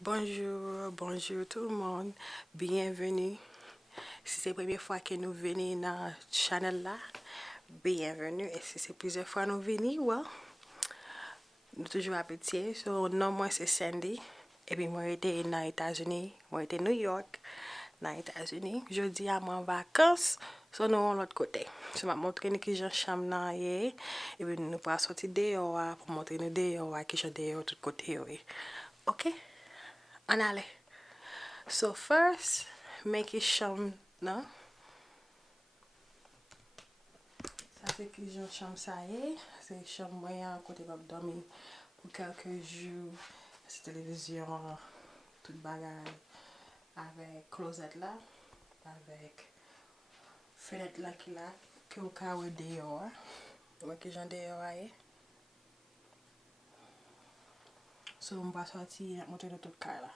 Bonjour, bonjour tout le monde, bienvenue. Si c'est la première fois que nous venons dans ce channel là, bienvenue. Et si c'est plusieurs fois nous venons, well, nous toujours appréciés. So, non, moi c'est Sandy. Et puis moi j'étais dans les États-Unis, moi j'étais New York, dans les États-Unis. Je dis à moi en vacances, so nous on l'autre côté. Je vais montrer nous qui j'ai chambre là et puis nous pas sortir dehors pour montrer nous dehors qui j'ai dehors tout côté. OK? On allait. So first, make it chambre, non? Ça c'est que j'ai chambre ça y est. C'est chambre moyen côté va dormir pour quelques jours. C'est télévision, toute bagaille avec closet là, avec fenêtre là qui là que au cas où dehors. Ouais que j'en dehors aille. So on va sortir montrer tout cas là.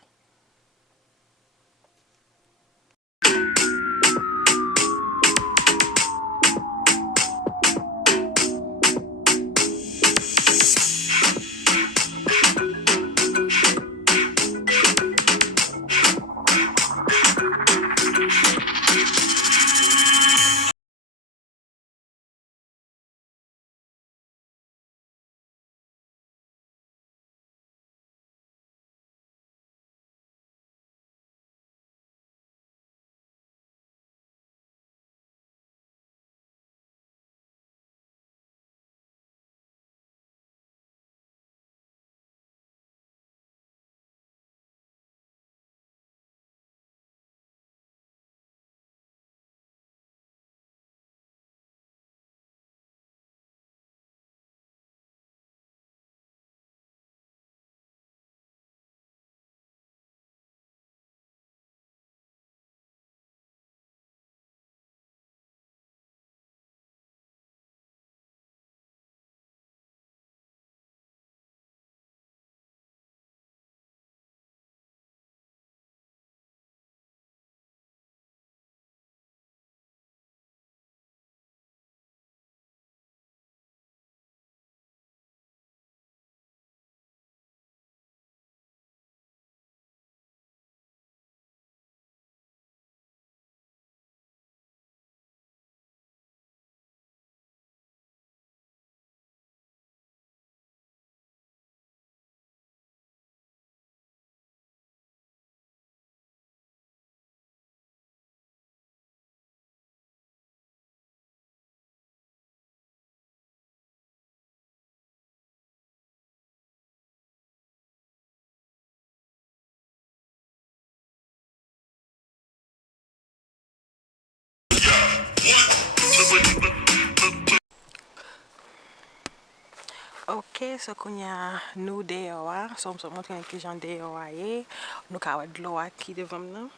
Ok, so qu'on y a nous dehors, so on se montre que j'en dehors aille, nous avons de l'eau qui devant nous.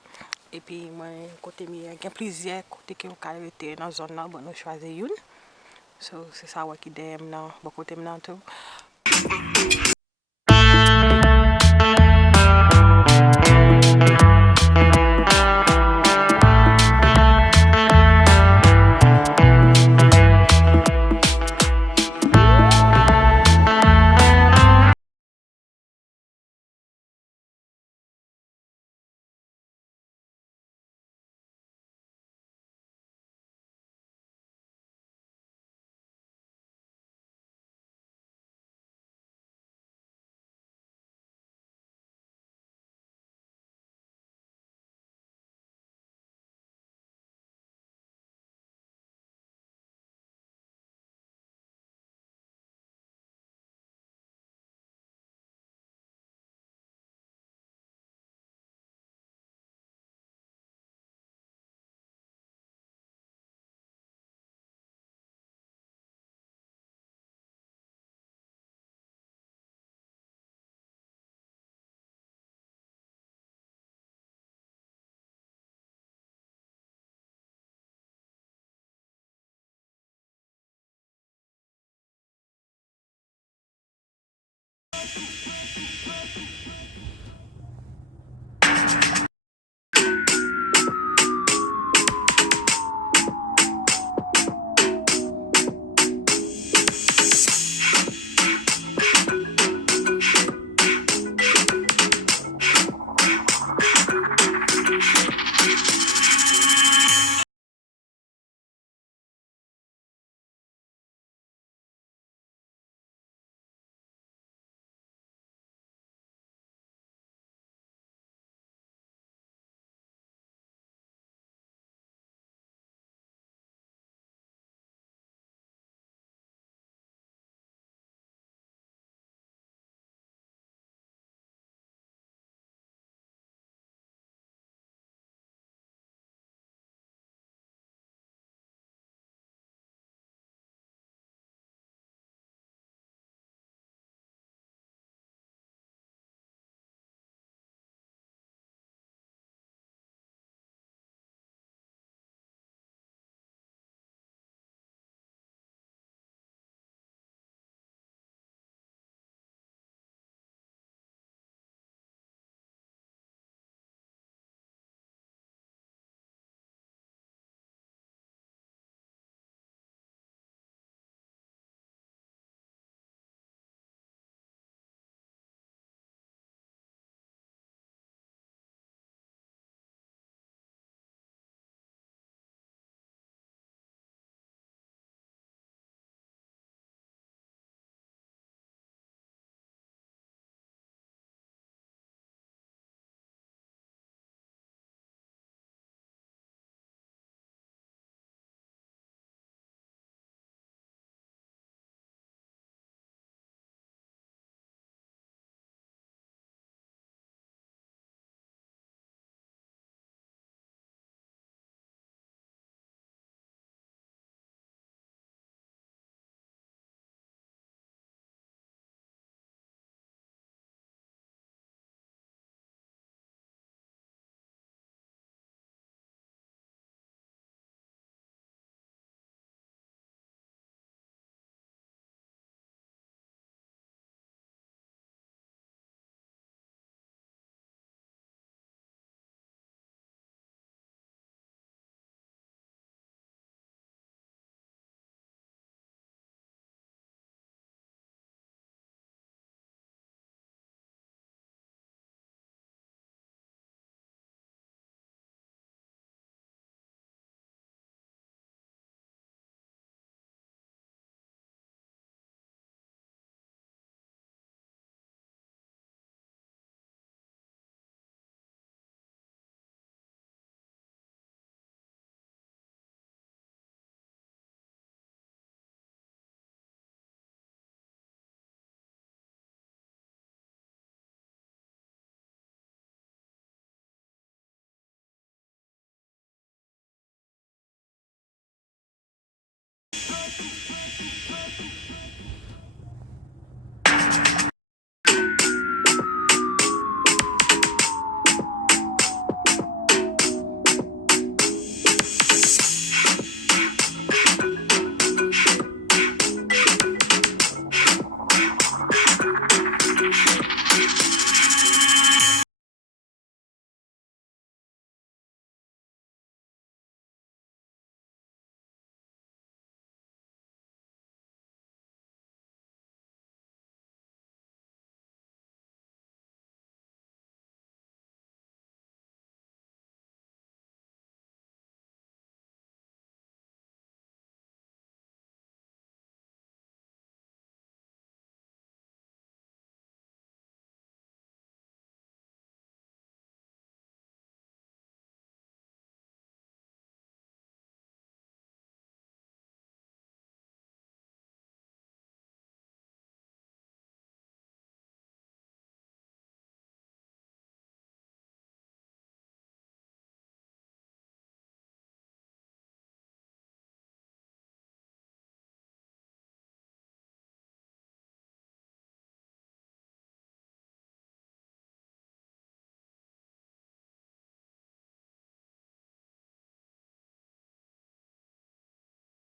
Et puis moi côté il y a plusieurs côtés que on peut dans zone là, bon nous choisir une. So c'est ça qui dem non, bon côté maintenant tout.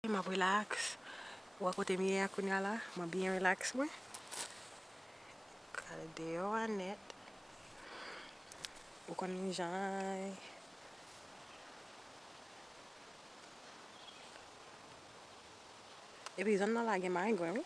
m'a relax. Ou à côté mieux à là, m'a bien relax moi. Kale dehors à net. Ou qu'on les gens. Et puis, ils ont dans la game à oui.